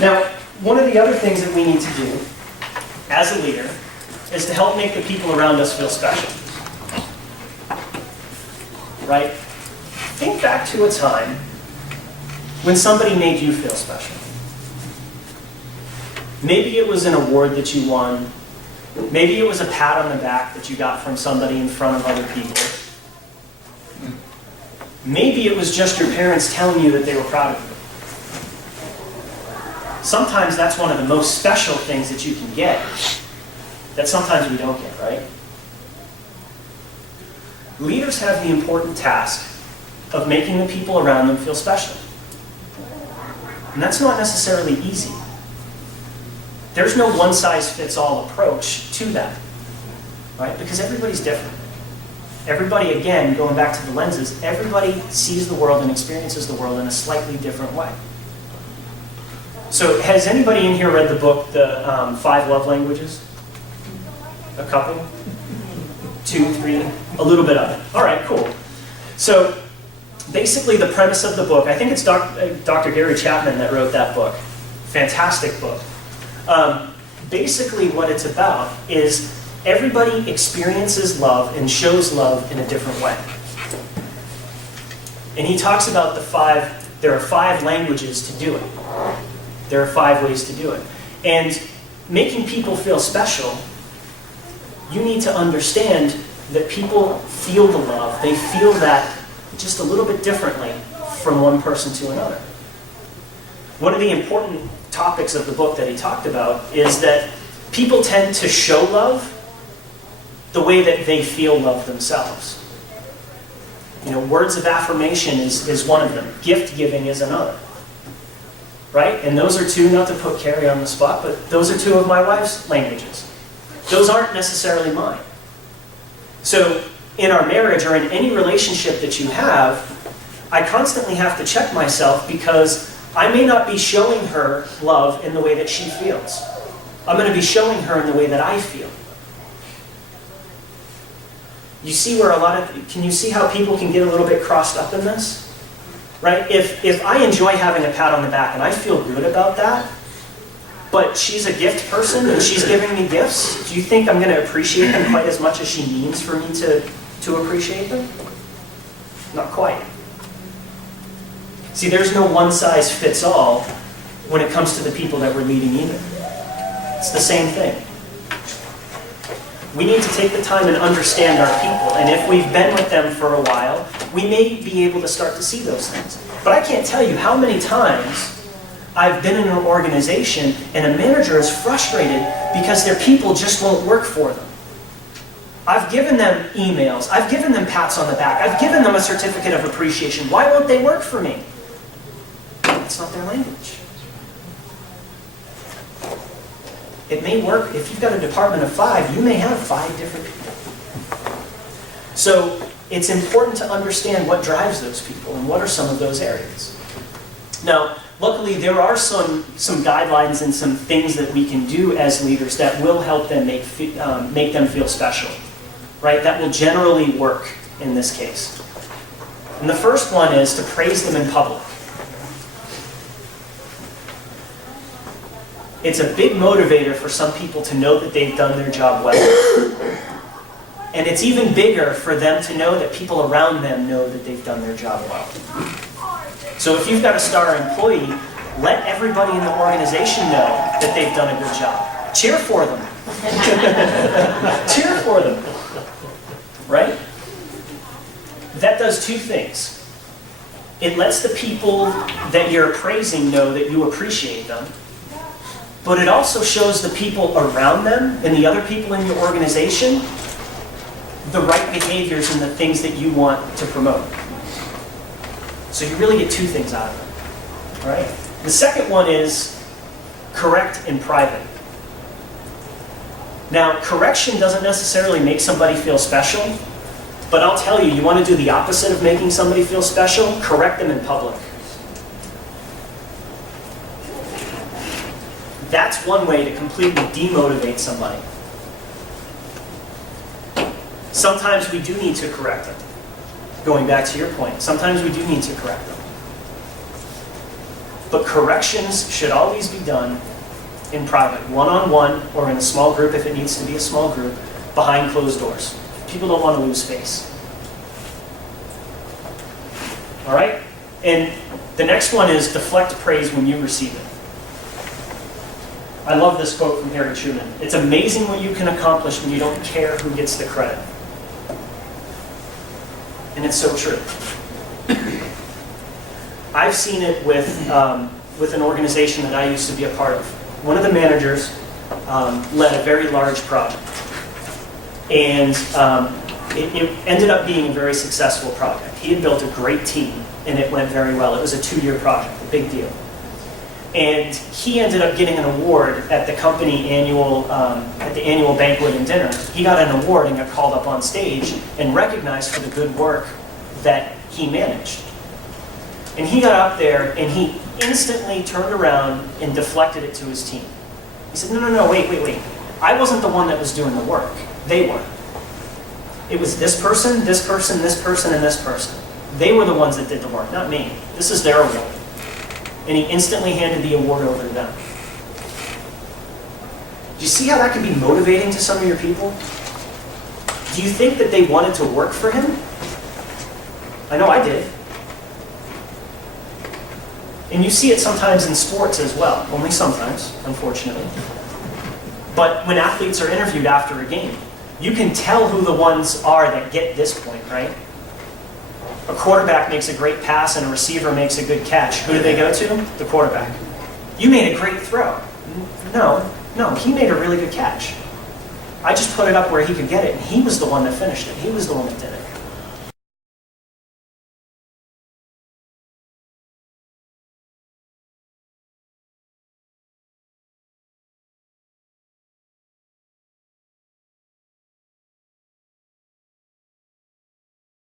Now, one of the other things that we need to do as a leader is to help make the people around us feel special. Right? Think back to a time when somebody made you feel special. Maybe it was an award that you won. Maybe it was a pat on the back that you got from somebody in front of other people. Maybe it was just your parents telling you that they were proud of you. Sometimes that's one of the most special things that you can get that sometimes we don't get, right? Leaders have the important task of making the people around them feel special. And that's not necessarily easy. There's no one-size-fits-all approach to that, right? Because everybody's different. Everybody, again, going back to the lenses, everybody sees the world and experiences the world in a slightly different way. So has anybody in here read the book, The 5 Love Languages? A couple? 2, 3? A little bit of it. All right, cool. So basically the premise of the book, I think it's Dr. Gary Chapman that wrote that book. Fantastic book. Basically what it's about is everybody experiences love and shows love in a different way. And he talks about there are 5 languages to do it. There are 5 ways to do it. And making people feel special, you need to understand that people feel the love. They feel that just a little bit differently from one person to another. One of the important topics of the book that he talked about is that people tend to show love the way that they feel love themselves. You know, words of affirmation is one of them. Gift giving is another. Right? And those are 2, not to put Carrie on the spot, but those are 2 of my wife's languages. Those aren't necessarily mine. So in our marriage or in any relationship that you have, I constantly have to check myself because I may not be showing her love in the way that she feels. I'm going to be showing her in the way that I feel. You see where can you see how people can get a little bit crossed up in this? Right? If I enjoy having a pat on the back and I feel good about that, but she's a gift person and she's giving me gifts, do you think I'm going to appreciate them quite as much as she means for me to appreciate them? Not quite. See, there's no one-size-fits-all when it comes to the people that we're leading either. It's the same thing. We need to take the time and understand our people. And if we've been with them for a while, we may be able to start to see those things. But I can't tell you how many times I've been in an organization and a manager is frustrated because their people just won't work for them. I've given them emails. I've given them pats on the back. I've given them a certificate of appreciation. Why won't they work for me? It's not their language. It may work, if you've got a department of 5, you may have 5 different people. So it's important to understand what drives those people and what are some of those areas. Now, luckily there are some guidelines and some things that we can do as leaders that will help them make them feel special. Right? That will generally work in this case. And the first one is to praise them in public. It's a big motivator for some people to know that they've done their job well. And it's even bigger for them to know that people around them know that they've done their job well. So if you've got a star employee, let everybody in the organization know that they've done a good job. Cheer for them. Cheer for them. Right? That does 2 things. It lets the people that you're praising know that you appreciate them. But it also shows the people around them and the other people in your organization the right behaviors and the things that you want to promote. So you really get 2 things out of it. All right? The second one is correct in private. Now, correction doesn't necessarily make somebody feel special, but I'll tell you, you want to do the opposite of making somebody feel special? Correct them in public. That's one way to completely demotivate somebody. Sometimes we do need to correct them. Going back to your point, sometimes we do need to correct them. But corrections should always be done in private, one-on-one, or in a small group if it needs to be a small group, behind closed doors. People don't want to lose face. All right? And the next one is deflect praise when you receive it. I love this quote from Harry Truman. It's amazing what you can accomplish when you don't care who gets the credit. And it's so true. I've seen it with an organization that I used to be a part of. One of the managers led a very large project. And it ended up being a very successful project. He had built a great team, and it went very well. It was a 2-year project, a big deal. And he ended up getting an award at the company annual banquet and dinner. He got an award and got called up on stage and recognized for the good work that he managed. And he got up there and he instantly turned around and deflected it to his team. He said, no, wait. I wasn't the one that was doing the work. They were. It was this person, this person, this person, and this person. They were the ones that did the work, not me. This is their award. And he instantly handed the award over to them. Do you see how that can be motivating to some of your people? Do you think that they wanted to work for him? I know I did. And you see it sometimes in sports as well. Only sometimes, unfortunately. But when athletes are interviewed after a game, you can tell who the ones are that get this point, right? A quarterback makes a great pass and a receiver makes a good catch. Who do they go to? The quarterback. You made a great throw. No, he made a really good catch. I just put it up where he could get it, and he was the one that finished it. He was the one that did it.